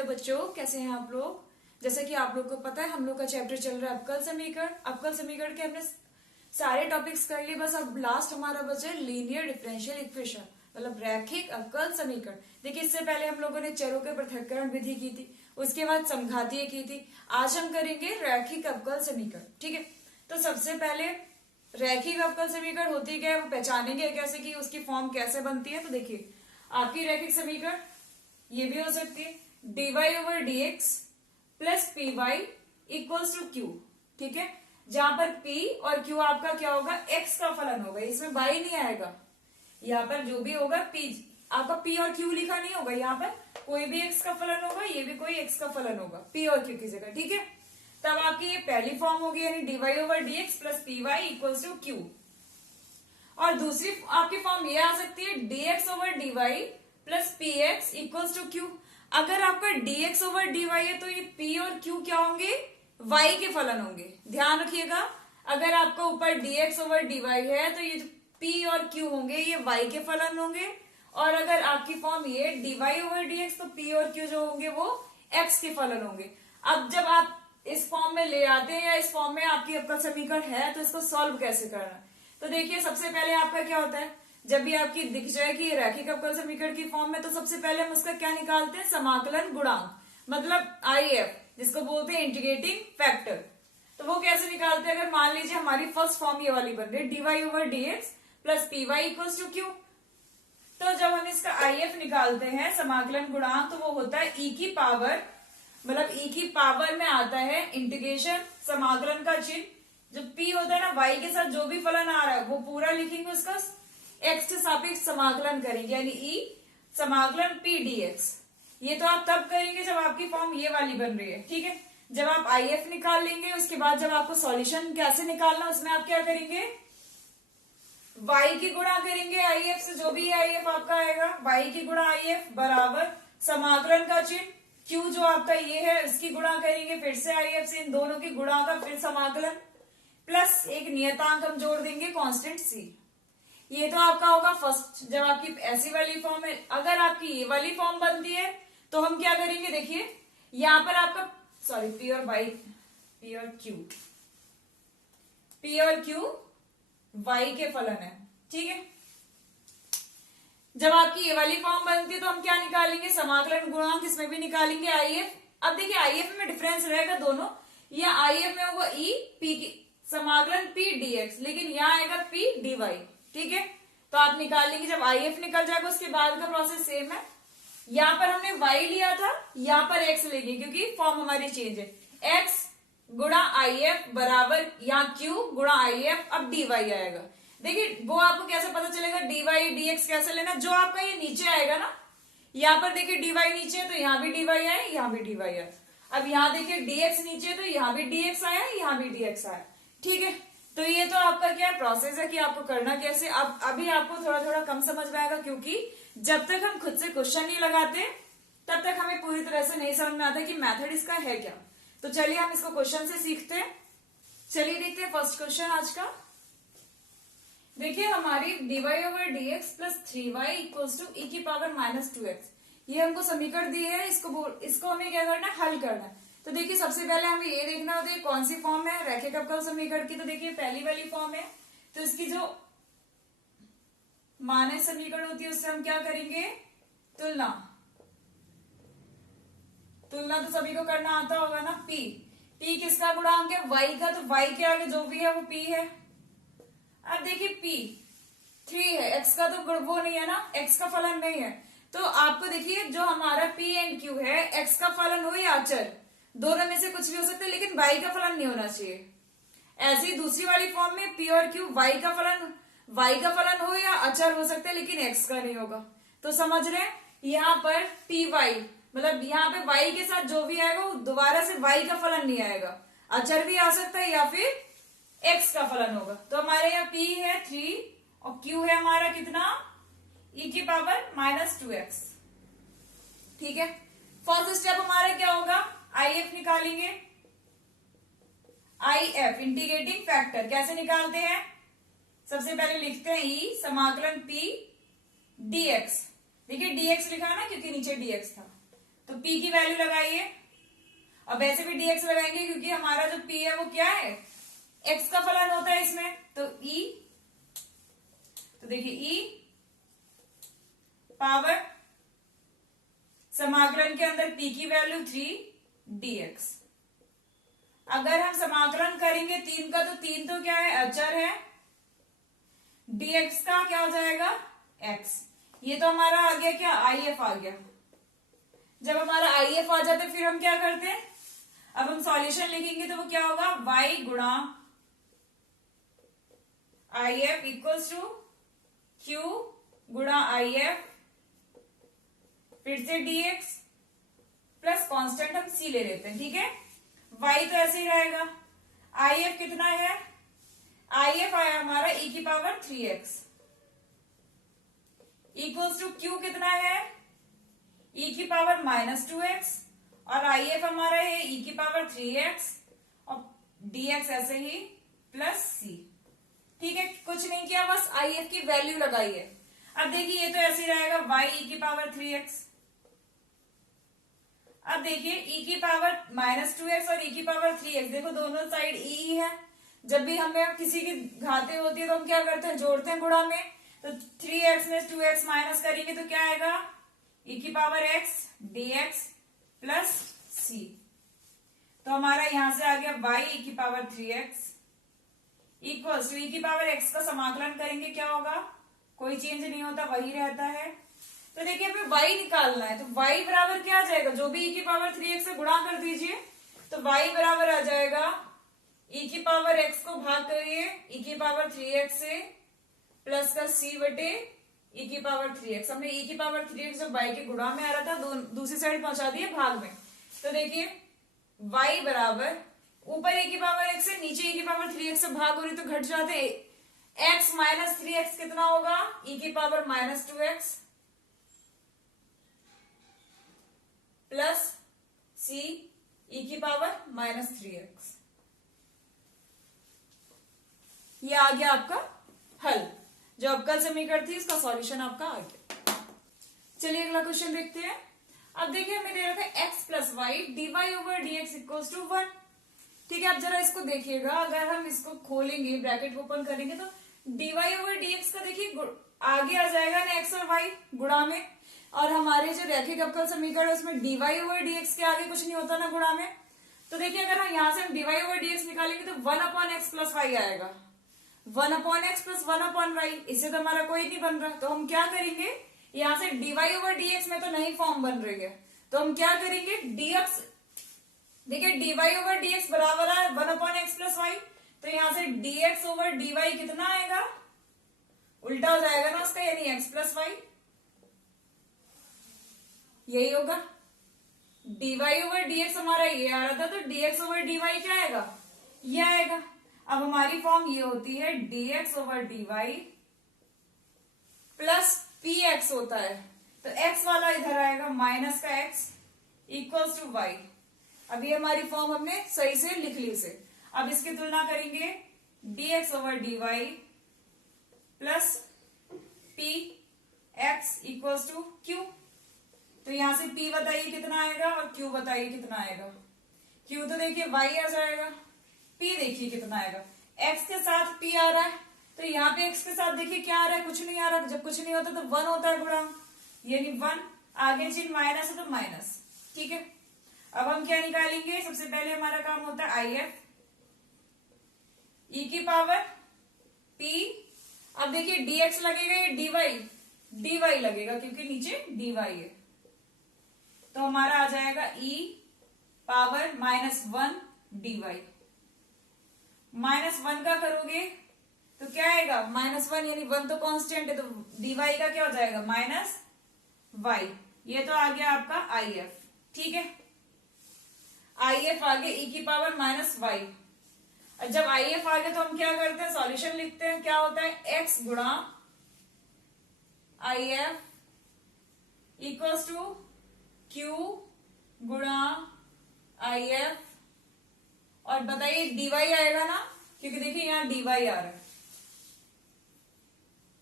Hello बच्चों, कैसे हैं आप लोग। जैसे कि आप लोग को पता है हम लोग का चैप्टर चल रहा है अवकल समीकरण। अवकल समीकरण के हमने सारे टॉपिक्स कर लिए, बस अब लास्ट हमारा बचे लीनियर डिफरेंशियल इक्वेशन, मतलब रैखिक अवकल समीकरण। देखिए, इससे पहले हम लोगों ने चरों के पृथक्करण विधि की थी, उसके बाद समघातीय की थी। आज हम करेंगे रैखिक अवकल समीकरण। ठीक है, तो सबसे पहले रैखिक अवकल समीकरण होती क्या है वो पहचानेंगे कैसे, कि उसकी फॉर्म कैसे बनती है। तो देखिए, आपकी रैखिक समीकरण ये भी हो सकती है dy over dx plus p y equals to q. ठीक है, जहां पर p और q आपका क्या होगा, x का फलन होगा, इसमें y नहीं आएगा। यहाँ पर जो भी होगा p, आपका p और q लिखा नहीं होगा, यहाँ पर कोई भी x का फलन होगा, ये भी कोई x का फलन होगा, p और q की जगह। ठीक है, तब आपकी ये पहली फॉर्म होगी, यानी dy over dx plus p y equals to q. और दूसरी आपकी फॉर्म ये आ सकती है dx over dy plus p x equals to q. अगर आपका dx ओवर dy है तो ये p और q क्या होंगे, y के फलन होंगे। ध्यान रखिएगा, अगर आपका ऊपर dx ओवर dy है तो ये जो p और q होंगे ये y के फलन होंगे। और अगर आपकी फॉर्म ये dy ओवर dx तो p और q जो होंगे वो x के फलन होंगे। अब जब आप इस फॉर्म में ले आते हैं या इस फॉर्म में आपकी अवकल समीकरण है तो इसको सॉल्व कैसे करना। तो देखिए, सबसे पहले आपका क्या होता है, जब भी आपकी दिख जाए कि रैखिक अवकल समीकरण की फॉर्म में, तो सबसे पहले हम उसका क्या निकालते हैं, समाकलन गुणांक, मतलब IF, जिसको बोलते हैं इंटीग्रेटिंग फैक्टर। तो वो कैसे निकालते हैं, अगर मान लीजिए हमारी फर्स्ट फॉर्म ये वाली बन रही है dy over dx plus p y equals to q. तो जब हम इसका IF निकालते हैं समाकलन गुणांक, तो वो होता है e की पावर, मतलब e की पावर में आता है इंटीग्रेशन समाकलन का चिन्ह, जो p होता है ना, y के साथ जो भी फलन आ रहा है वो पूरा लिखेंगे, उसका x के सापेक्ष समाकलन करेंगे, यानी e समाकलन p dx। ये तो आप तब करेंगे जब आपकी फॉर्म ये वाली बन रही है। ठीक है, जब आप IF निकाल लेंगे, उसके बाद जब आपको सॉल्यूशन कैसे निकालना, उसमें आप क्या करेंगे, y की गुणा करेंगे IF से, जो भी IF आपका आएगा y की गुणा IF बराबर समाकलन का चिन्ह q जो आपका ये है उसकी गुणा करेंगे फिर से IF से, इन दोनों की गुणा का फिर समाकलन, प्लस एक नियतांक हम जोड़ देंगे कांस्टेंट c। ये तो आपका होगा फर्स्ट, जब आपकी ऐसी वाली फॉर्म है। अगर आपकी ये वाली फॉर्म बनती है तो हम क्या करेंगे, देखिए यहां पर आपका p और q y के फलन है। ठीक है, जब आपकी ये वाली फॉर्म बनती है तो हम क्या निकालेंगे, समाकलन गुणांक, इसमें भी निकालेंगे IF। अब देखिए IF में डिफरेंस रहेगा दोनों, या IF में होगा e p की समाकलन p dx, लेकिन यहाँ आएगा p dy। ठीक है, तो आप निकाल लेंगे, जब IF निकल जाएगा उसके बाद का प्रोसेस सेम है। यहाँ पर हमने y लिया था, यहाँ पर x लेंगे क्योंकि फॉर्म हमारी चेंज है। x गुणा IF बराबर यहाँ q गुणा IF, अब dy आएगा। देखिए वो आपको कैसे पता चलेगा dy dx कैसे लेना, जो आपका ये नीचे आएगा ना, यहाँ पर देखिए dy नीचे है तो यहाँ भी dy आया, यहाँ भी dy आया। अब यहाँ देखिए dx नीचे तो यहाँ भी dx आया, यहाँ भी dx आया। ठीक है, तो ये तो आपका क्या प्रोसेस है कि आपको करना कैसे। अब अभी आपको थोड़ा थोड़ा कम समझ में आएगा, क्योंकि जब तक हम खुद से क्वेश्चन नहीं लगाते तब तक हमें पूरी तरह से नहीं समझ में आता कि मेथड इसका है क्या। तो चलिए हम इसको क्वेश्चन से सीखते हैं। चलिए देखते हैं फर्स्ट क्वेश्चन आज का। देखिए, हमारी dy over dx plus 3y equals to e की पावर माइनस 2x, ये हमको समीकरण दी है, इसको हमें क्या करना है, हल करना है। तो देखिए, सबसे पहले हमें ये देखना होता है कौन सी फॉर्म है रैखिक अवकल समीकरण की। तो देखिए पहली वाली फॉर्म है, तो इसकी जो मानक समीकरण होती है उससे हम क्या करेंगे, तुलना तो सभी को करना आता होगा ना। p किसका गुणांक है, y का, तो y के आगे जो भी है वो p है। अब देखिए p 3 है, x का तो वो नहीं है ना, x का फलन नहीं है। तो आपको देखिए जो हमारा p एंड q है, x का फलन हो या अचर, दोनों में से कुछ भी हो सकता है, लेकिन y का फलन नहीं होना चाहिए। ऐसे ही दूसरी वाली फॉर्म में p और q y का फलन हो या अचर हो सकता है, लेकिन x का नहीं होगा। तो समझ रहे हैं, यहाँ पर py मतलब यहाँ पे y के साथ जो भी आएगा वो दोबारा से y का फलन नहीं आएगा, अचर भी आ सकता है या फिर x का फलन होगा। तो हमारे यहाँ p है 3 और q है हमारा कितना, e की पावर माइनस 2x। ठीक है, फर्स्ट स्टेप हमारा क्या होगा, IF निकालेंगे। IF इंटीग्रेटिंग फैक्टर कैसे निकालते हैं, सबसे पहले लिखते हैं e समाकलन p dx। देखिए dx लिखा ना क्योंकि नीचे dx था, तो p की वैल्यू लगाइए। अब वैसे भी dx लगाएंगे क्योंकि हमारा जो p है वो क्या है, x का फलन होता है इसमें। तो देखिए e पावर समाकलन के अंदर p की वैल्यू 3 dx। अगर हम समाकलन करेंगे 3 का, तो 3 तो क्या है, अचर है। dx का क्या हो जाएगा, x। ये तो हमारा आ गया क्या, IF आ गया। जब हमारा IF आ जाता है फिर हम क्या करते हैं, अब हम सॉल्यूशन लिखेंगे तो वो क्या होगा, y गुणा IF इक्वल्स टू q गुणा IF फिर से dx प्लस कांस्टेंट हम c ले लेते हैं, ठीक है। y तो ऐसे ही रहेगा। IF कितना है, IF आया हमारा e की power 3x equals to q कितना है, e की पावर -2x और IF हमारा है e की पावर 3x और dx ऐसे ही प्लस c, ठीक है। कुछ नहीं किया, बस IF की वैल्यू लगाई है। अब देखिए ये तो ऐसे ही रहेगा y e की पावर 3x। अब देखिए e की पावर -2x और e की पावर 3x, देखो दोनों साइड e ही है। जब भी हमें किसी की घाते होती है तो हम क्या करते हैं, जोड़ते हैं गुणा में। तो 3x में 2x माइनस करेंगे तो क्या आएगा, e की power x dx plus c। तो हमारा यहां से आ गया y e की power 3x equals to e की पावर x का समाकलन करेंगे क्या होगा, कोई चेंज नहीं होता, वही रहता है। तो देखिए हमें y निकालना है, तो y बराबर क्या आ जाएगा, जो भी e की पावर 3x से गुणा कर दीजिए। तो y बराबर आ जाएगा e की पावर x को भाग करिए e की पावर 3x से प्लस का c बटे e की पावर 3x। हमने e की पावर 3x जब y के गुणा में आ रहा था दूसरी साइड पहुंचा दिए भाग में। तो देखिए y बराबर ऊपर e की पावर x से नीचे e की पावर 3x से भाग हो रही तो घट जाते, x माइनस 3x कितना होगा, e की power -2x plus c e की पावर -3x। ये आ गया आपका हल। जो अवकल समीकरण थी इसका सॉल्यूशन आपका आ गया। चलिए अगला क्वेश्चन देखते हैं। अब देखिए हमें दे रखा है x plus y dy over dx equals to 1। ठीक है, अब जरा इसको देखिएगा, अगर हम इसको खोलेंगे ब्रैकेट ओपन करेंगे तो dy ओवर dx का देखिए आगे आ जाएगा ना x और y गुणा में, और हमारे जो रैखिक अवकल समीकरण है उसमें dy ओवर dx के आगे कुछ नहीं होता ना गुणा में। तो देखिए अगर हम यहां से हम dy ओवर dx निकालेंगे तो 1/x प्लस वाई आएगा, 1/x प्लस 1/y। इससे तो हमारा कोई नहीं बन रहा, तो हम क्या करेंगे, यहां से dy ओवर dx में तो नहीं फॉर्म बन रही है, तो हम क्या करेंगे dx, देखिए dy ओवर dx बराबर है 1/x प्लस वाई। तो यहां से dx ओवर dy कितना आएगा, उल्टा हो जाएगा ना उसका, यानी x प्लस वाई, यही होगा। dy ओवर dx हमारा ये आ रहा था, तो dx ओवर dy क्या आएगा, ये आएगा। अब हमारी फॉर्म ये होती है dx over dy plus px होता है, तो x वाला इधर आएगा माइनस का x इक्वल्स टू y। अब ये हमारी फॉर्म हमने सही से लिख ली इसे। अब इसकी तुलना करेंगे dx over dy plus px equals to q। तो यहां से p बताइए कितना आएगा और q बताइए कितना आएगा। q तो देखिए y आ जाएगा, p देखिए कितना आएगा, x के साथ p आ रहा है, तो यहाँ पे x के साथ देखिए क्या आ रहा है, कुछ नहीं आ रहा। जब कुछ नहीं होता तो 1 होता है गुणांक, यानी 1, आगे चिन्ह माइनस है तो माइनस, ठीक है। अब हम क्या निकालेंगे, सबसे पहले हमारा काम होता है IF e की पावर p। अब देखिए dx लगेगा या dy लगेगा क्योंकि नीचे dy है, तो हमारा आ जाएगा e पावर -1 dy। -1 का करोगे तो क्या आएगा, -1 यानी 1 तो कांस्टेंट है, तो dy का क्या हो जाएगा -y। ये तो आ गया आपका IF, ठीक है। IF आ गया e की पावर -y। और जब IF आ गया तो हम क्या करते हैं, सॉल्यूशन लिखते हैं। क्या होता है, x गुणा IF इक्वल्स टू q गुणा IF, और बताइए dy आएगा ना, क्योंकि देखिए यहां dy आ रहा है,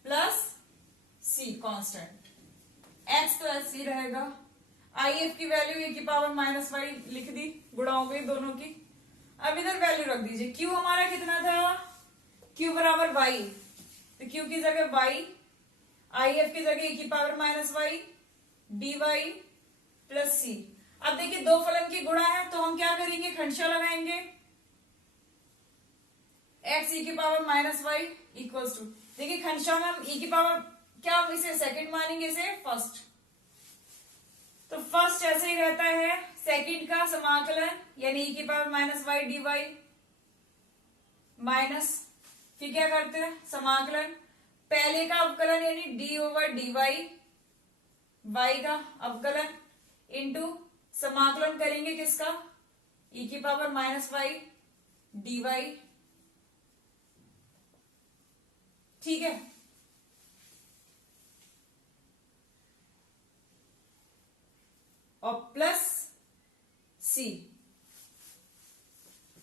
प्लस c कांस्टेंट, x तो ऐसे ही रहेगा, आई एफ की वैल्यू e की पावर माइनस वाई लिख दी, गुणा हो गई दोनों की। अब इधर वैल्यू रख दीजिए, q हमारा कितना था, q बराबर y, तो q की जगह y, आई एफ की जगह e की power minus y dy plus c. अब देखिए दो फलन की गुणा है तो हम क्या करेंगे, खंडशा लगाएंगे, x e की power minus y equals to, देखिए खंडशा में हम e की पावर क्या, हम इसे सेकंड मानेंगे, इसे फर्स्ट, तो फर्स्ट ऐसे ही रहता है, सेकंड का समाकलन यानी e की power minus y d y minus, फिर क्या करते हैं समाकलन, पहले का अवकलन यानी d over d y, y का अवकलन इंटू समाकलन करेंगे किसका, e की power minus y d y, ठीक है। और प्लस सी,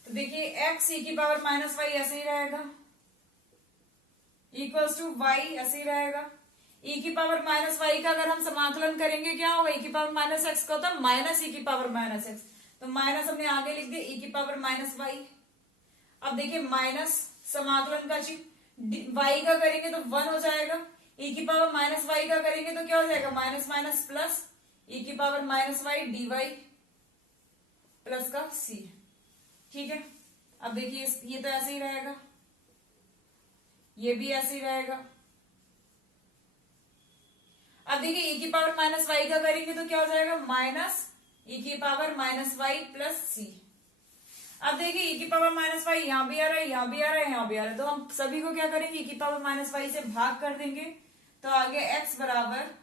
तो देखिए x e की पावर माइनस वाई ऐसे ही रहेगा, इक्वल्स टू y ऐसे ही रहेगा, e की पावर माइनस वाई का अगर हम समाकलन करेंगे क्या होगा, e की पावर माइनस एक्स का होता है माइनस e की पावर माइनस एक्स, तो माइनस हमने आगे लिख दिया e की पावर माइनस वाई। अब देखिए माइनस समाकलन का चिन्ह y का करेंगे तो 1 हो जाएगा, e की पावर माइनस वाई का करेंगे तो क्या हो जाएगा, माइनस माइनस प्लस e की power minus y d y plus का c, ठीक है। अब देखिए ये तो ऐसे ही रहेगा, ये भी ऐसे ही रहेगा। अब देखिए e की पावर माइनस वाई का करेंगे तो क्या हो जाएगा, माइनस e की power minus Y plus c. अब देखिए e की पावर माइनस वाई यहां भी आ रहा है, यहां भी आ रहा है, यहां भी आ रहा है, तो हम सभी को क्या करेंगे, e की पावर माइनस वाई से भाग कर देंगे, तो आगे x बराबर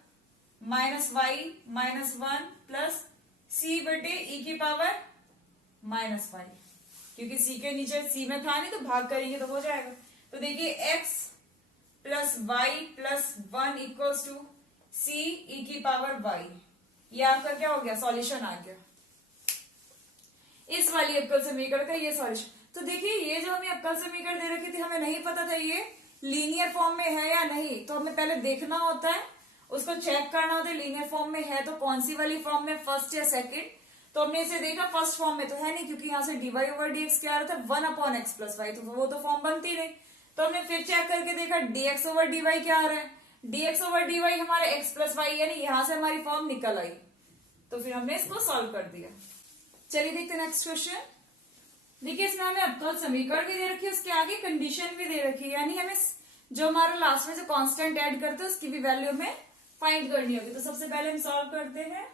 माइनस वाई माइनस 1 प्लस सी बटे e की पावर माइनस वाई, क्योंकि c के नीचे c में था नहीं तो भाग करेंगे तो हो जाएगा। तो देखिए x plus y plus 1 equals to c e की पावर y, ये आपका क्या हो गया, सॉल्यूशन आ गया, इस वाली अवकल समीकरण का ये सॉल्यूशन। तो देखिए ये जो हमें अवकल समीकरण दे रखी थी, हमें नहीं पता था ये लीनियर फॉर्म में है या नहीं, तो हमें पहले देखना होता है, उसको चेक करना होता है लीनियर फॉर्म में है तो कौन सी वाली फॉर्म में, फर्स्ट या सेकंड। तो हमने इसे देखा फर्स्ट फॉर्म में तो है नहीं, क्योंकि यहाँ से डीवाई ओवर डीएक्स क्या आ रहा था, 1 अपॉन एक्स प्लस वाई, तो वो तो फॉर्म बनती नहीं। तो हमने फिर चेक करके देखा डीएक्स ओवर डीवाई क्या आ रहा है, डीएक्स ओवर डीवाई हमारा एक्स प्लस वाई, यानी यहां से हमारी फॉर्म निकल आई, तो फिर हमने इसको सॉल्व कर दिया। चलिए देखते हैं नेक्स्ट क्वेश्चन। देखिए इसमें हमें अवकल समीकरण भी दे रखी है, उसके आगे कंडीशन भी दे रखी है, यानी हमें जो हमारा लास्ट में जो कांस्टेंट ऐड करते हैं उसकी भी वैल्यू हमें फाइंड करनी होगी। तो सबसे पहले हम सॉल्व करते हैं।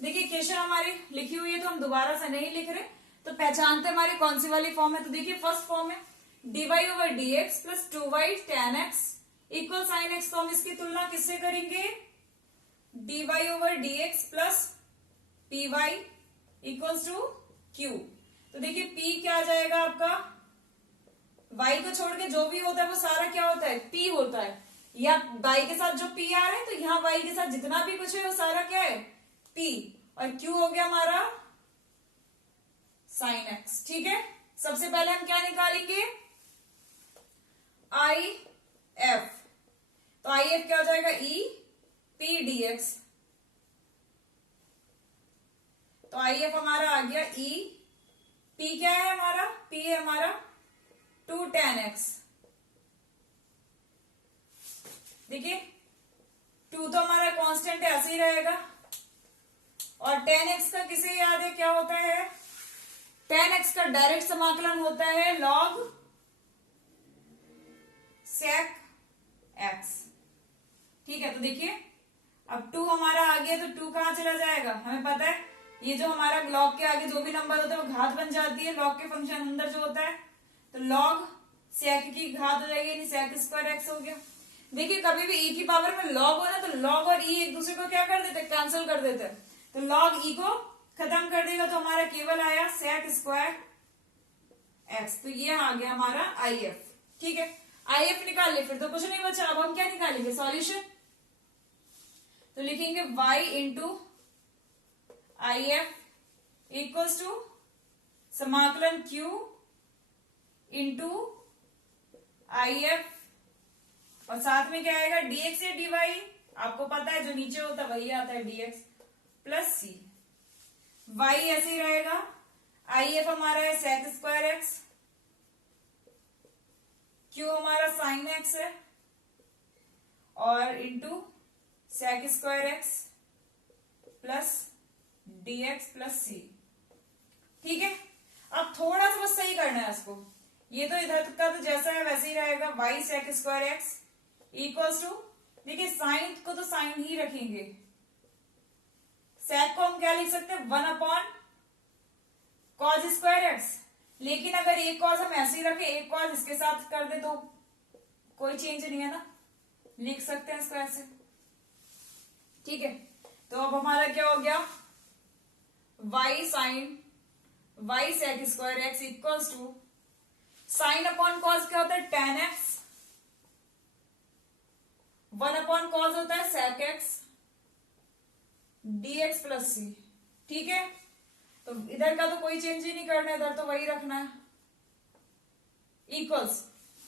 देखिए इक्वेशन हमारी लिखी हुई है तो हम दोबारा से नहीं लिख रहे, तो पहचानते हमारी कौन सी वाली फॉर्म है। तो देखिए फर्स्ट फॉर्म है dy over dx plus 2y tan x equal sine x, तो हम इसकी तुलना किससे करेंगे, dy over dx plus py equals to q। तो देखिए p क्या आ जाएगा आपका, y को छोड़ के जो भी होता है वो सारा क्या होता है, p होता है, या y के साथ जो p आ रहा है तो यहाँ y के साथ जितना भी कुछ है वो सारा क्या है, p, और q हो गया हमारा साइन x, ठीक है। सबसे पहले हम क्या निकालेंगे, आई एफ, तो आई एफ क्या हो जाएगा, ई पी डी एक्स, तो आई एफ हमारा आ गया ई, पी क्या है हमारा, पी है हमारा 2 tan x। देखिए 2 तो हमारा कांस्टेंट है ऐसे ही रहेगा, और tan x का किसे याद है क्या होता है, tan x का डायरेक्ट समाकलन होता है log sec x, ठीक है। तो देखिए अब 2 हमारा आ गया तो 2 कहां चला जाएगा, हमें पता है ये जो हमारा log के आगे जो भी नंबर होता है वो घात बन जाती है, log के फंक्शन अंदर जो होता है, तो log sec की घात हो जाएगी यानी sec स्क्वायर x हो गया। देखिए कभी भी e की पावर में log हो ना तो log और e एक दूसरे को क्या कर देते, कैंसिल कर देते, तो log e को खत्म कर देगा तो हमारा केवल आया sec स्क्वायर x, तो ये आ गया हमारा आई एफ, ठीक है। आई एफ निकाल ले, फिर तो कुछ नहीं बचा, अब हम क्या निकालेंगे, सॉल्यूशन। तो लिखेंगे y into I F equals to समाकलन q इंटू आई एफ, और साथ में क्या आएगा dx या dy, आपको पता है जो नीचे होता है वही आता है dx प्लस सी। y ऐसे ही रहेगा, आई एफ हमारा है sec स्क्वायर एक्स, q हमारा sin x है और into sec square x plus dx plus c. ठीक है, अब थोड़ा सा बस सही करना है इसको। ये तो इधर का तो जैसा है वैसे ही रहेगा, y sec square x equals to, देखिए साइन को तो साइन ही रखेंगे, sec को हम क्या लिख सकते हैं 1 अपॉन कॉज स्क्वायर एक्स। लेकिन अगर एक कॉज हम ऐसे ही रखें, एक कॉज इसके साथ कर दे तो कोई चेंज नहीं है ना, लिख सकते हैं इसको ऐसे। ठीक है, तो अब हमारा क्या हो गया, y sine y sec square x equals to sine upon cos क्या होता है tan x, 1 अपॉन कॉज होता है sec x dx plus c. ठीक है, तो इधर का तो कोई चेंज ही नहीं करना है, इधर तो वही रखना है, equals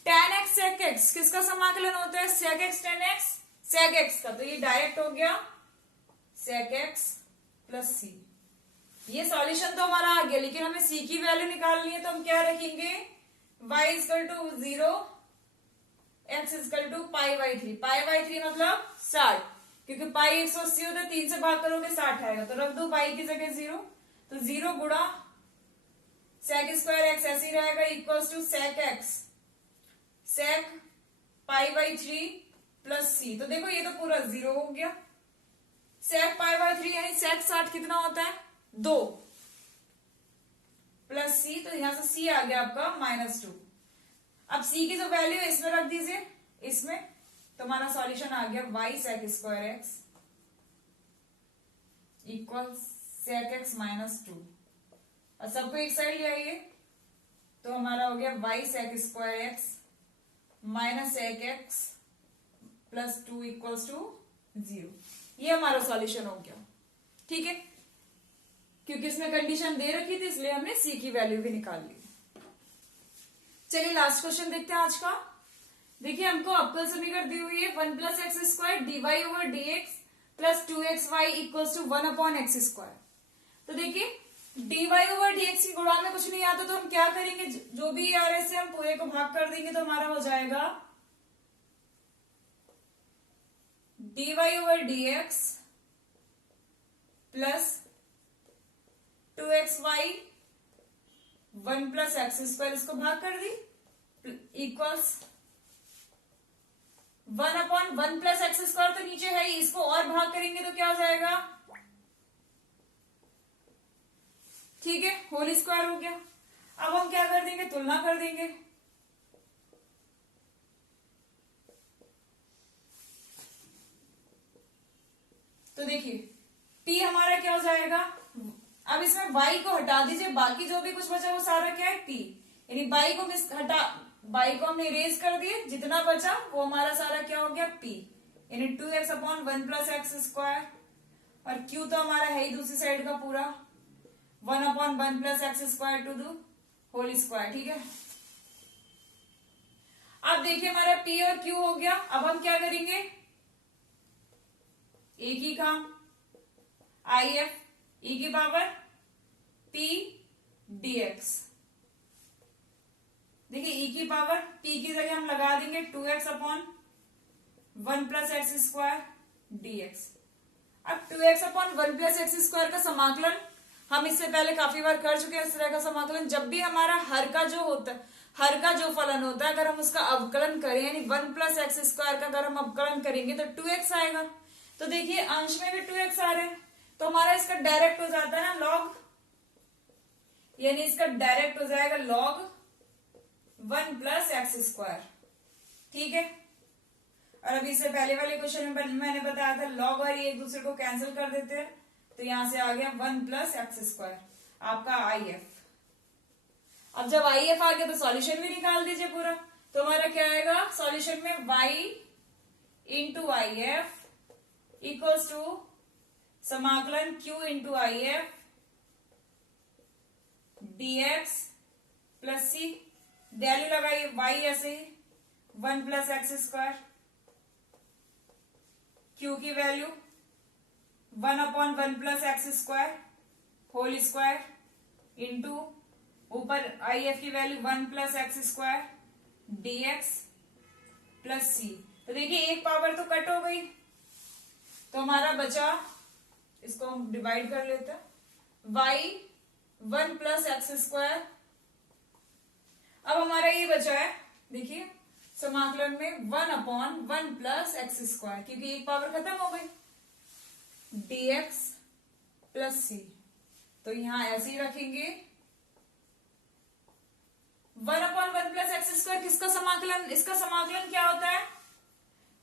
tan x sec x किसका समाकलन होता है, sec x tan x sec x का, तो ये डायरेक्ट हो गया sec x प्लस सी। ये सॉल्यूशन तो हमारा आ गया, लेकिन हमें c की वैल्यू निकालनी है, तो हम क्या रखेंगे, y equal to 0, x equal to pi by 3, pi by 3 मतलब 60, क्योंकि पाई 180 होता है, 3 से भाग करोगे 60 आएगा, तो रख दो पाई की जगह 0, तो 0 गुणा sec स्क्वायर एक्स ऐसे ही रहेगा equals to sec x sec pi by 3 plus c. तो देखो ये तो पूरा 0 हो गया, sec पाई बाई 3 यानी sec 60 कितना होता है 2 प्लस सी, तो यहां से सी आ गया आपका -2। अब सी की जो वैल्यू है इसमें रख दीजिए, इसमें, तो हमारा सॉल्यूशन आ गया y sec square x equal sec x -2, और सबको एक साइड ले आइए, तो हमारा हो गया y sec square x minus sec x plus 2 equals to 0। ये हमारा सॉल्यूशन हो गया। ठीक है, क्योंकि इसमें कंडीशन दे रखी थी इसलिए हमने c की वैल्यू भी निकाल ली। चलिए लास्ट क्वेश्चन देखते हैं आज का। देखिए हमको अवकल समीकरण दी हुई है 1 plus x square d y over d x plus 2xy equals to 1 upon x square. तो देखिए dy ओवर dx की गुणा में कुछ नहीं आता, तो हम क्या करेंगे, जो भी आ रहे से हम पूरे को भाग कर देंगे, तो हमारा हो जाएगा dy over dx plus 2xy 1 plus x square, इसको भाग कर दी, equals 1 upon 1 plus x square तो नीचे है ही, इसको और भाग करेंगे तो क्या हो जाएगा, ठीक है, होल स्क्वायर हो गया। अब हम क्या कर देंगे, तुलना कर देंगे, तो देखिए t हमारा क्या हो जाएगा, अब इसमें y को हटा दीजिए, बाकी जो भी कुछ बचा वो सारा क्या है t, यानी y को y को हमने इरेज कर दिए, जितना बचा वो हमारा सारा क्या हो गया p, यानी 2x upon 1 plus x square, और q तो हमारा है ही दूसरी साइड का पूरा 1 upon 1 plus x square to the whole square. ठीक है, अब देखिए हमारा p और q हो गया। अब हम क्या करेंगे, एक ही काम, आई एफ ई की पावर p dx, देखिए e की पावर p की जगह हम लगा देंगे 2x upon 1 plus x square dx। अब 2x upon 1 plus x square का समाकलन हम इससे पहले काफी बार कर चुके हैं। इस तरह का समाकलन जब भी हमारा हर का जो होता है, हर का जो फलन होता है, अगर हम उसका अवकलन करें, यानी 1 प्लस एक्स स्क्वायर का अगर हम अवकलन करेंगे तो 2x आएगा। तो देखिए अंश में भी 2x आ रहे हैं, तो हमारा इसका डायरेक्ट हो जाता है ना लॉग, यानी इसका डायरेक्ट हो जाएगा लॉग 1 प्लस एक्स स्क्वायर। ठीक है, और अभी इससे पहले वाले क्वेश्चन में मैंने बताया था लॉग और ये एक दूसरे को कैंसिल कर देते हैं, तो यहां से आ गया 1 प्लस एक्स स्क्वायर आपका आई एफ। अब जब आई एफ आ गया तो सॉल्यूशन भी निकाल दीजिए पूरा, तो हमारा क्या आएगा सॉल्यूशन में y into I F equals to समाकलन q into I F dx plus c, value लगाइए y ऐसे ही 1 प्लस एक्स स्क्वायर Q की value 1/1 + x² whole square into ऊपर IF की value 1 + x² dx plus c। तो देखिए एक पावर तो कट हो गई, तो हमारा बचा, इसको हम डिवाइड कर लेते हैं, y 1 + x²। अब हमारा ये बचा है, देखिए समाकलन में 1/1 + x², क्योंकि एक पावर खत्म हो गई, dx प्लस c। तो यहां ऐसे ही रखेंगे 1/1 + x²। किसका समाकलन, इसका समाकलन क्या होता है,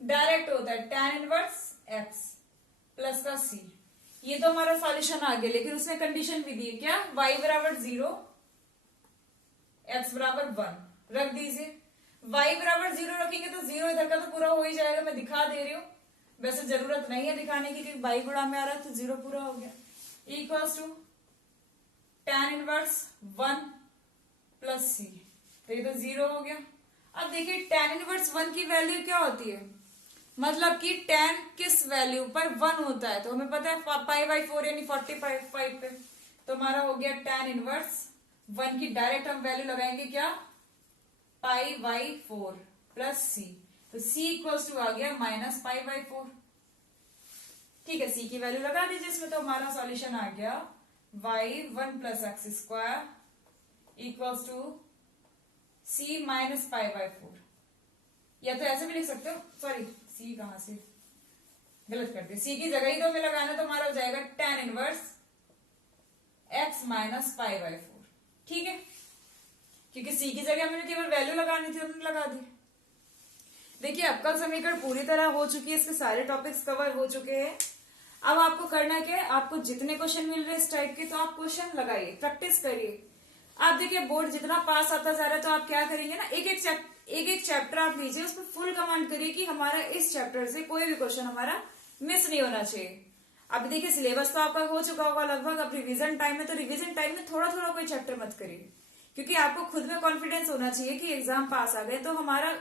डायरेक्ट होता है, tan इनवर्स x प्लस का c। ये तो हमारा सॉल्यूशन आ गया, लेकिन उसने कंडीशन भी दी है क्या, y = 0 x = 1 रख दीजिए। y = 0 रखेंगे तो 0 इधर का तो पूरा हो ही जाएगा, मैं दिखा दे रही हूं, वैसे जरूरत नहीं है दिखाने की क्योंकि y गुणा में आ रहा है तो 0 पूरा हो गया। Equals to tan inverse 1 plus c, तो ये तो 0 हो गया। अब देखिए tan इनवर्स 1 की वैल्यू क्या होती है, मतलब कि tan किस वैल्यू पर 1 होता है, तो हमें पता है π/4 यानी 45 पे, तो हमारा हो गया tan इनवर्स 1 की डायरेक्ट हम वैल्यू लगाएंगे क्या, π/4 प्लस c, तो c इक्वल्स टू आ गया -π/4। ठीक है, c की वैल्यू लगा दीजिए इसमें, तो हमारा सॉल्यूशन आ गया y 1 + x² equals to c -π/4। या तो ऐसे भी लिख सकते हो, सॉरी c कहां से गलत कर दिया, c की जगह ही तो हमें लगाना, तो हमारा हो जाएगा tan इनवर्स x -π/4। ठीक है, क्योंकि c की जगह हमने केवल वैल्यू लगानी थी, हमने लगा दी। देखिए अवकल समीकरण पूरी तरह हो चुकी है, इसके सारे टॉपिक्स कवर हो चुके हैं। अब आपको करना क्या है, आपको जितने क्वेश्चन मिल रहे हैं इस टाइप के, तो आप क्वेश्चन लगाइए, प्रैक्टिस करिए। आप देखिए बोर्ड जितना पास आता जा रहा है, तो आप क्या करेंगे ना, एक एक चैप्टर आप लीजिए, उसमें फुल कमांड करिए कि हमारा इस चैप्टर से कोई भी क्वेश्चन हमारा मिस नहीं होना चाहिए। अब देखिए सिलेबस तो आपका हो चुका होगा लगभग, अब रिवीजन टाइम में, तो रिवीजन टाइम में थोड़ा थोड़ा कोई चैप्टर मत करिए, क्योंकि आपको खुद में कॉन्फिडेंस होना चाहिए कि एग्जाम पास आ गए, तो हमारा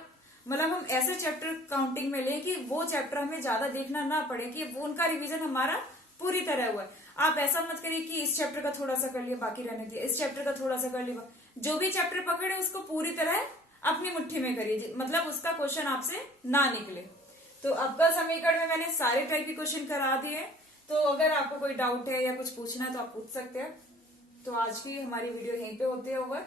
मतलब हम ऐसे चैप्टर काउंटिंग में लें कि वो चैप्टर हमें ज्यादा देखना ना पड़े, कि वो उनका रिवीजन हमारा पूरी तरह हुआ है। आप ऐसा मत करिए कि इस चैप्टर का थोड़ा सा कर लिया बाकी रहने दिया, इस चैप्टर का थोड़ा सा कर लिया, जो भी चैप्टर पकड़े उसको पूरी तरह अपनी मुट्ठी में करिए, मतलब उसका क्वेश्चन आपसे ना निकले। तो अवकल समीकरण में मैंने सारे टाइप के क्वेश्चन करा दिए, तो अगर आपको कोई डाउट है या कुछ पूछना है तो आप पूछ सकते हैं। तो आज की हमारी वीडियो यहीं पे होती है ओवर।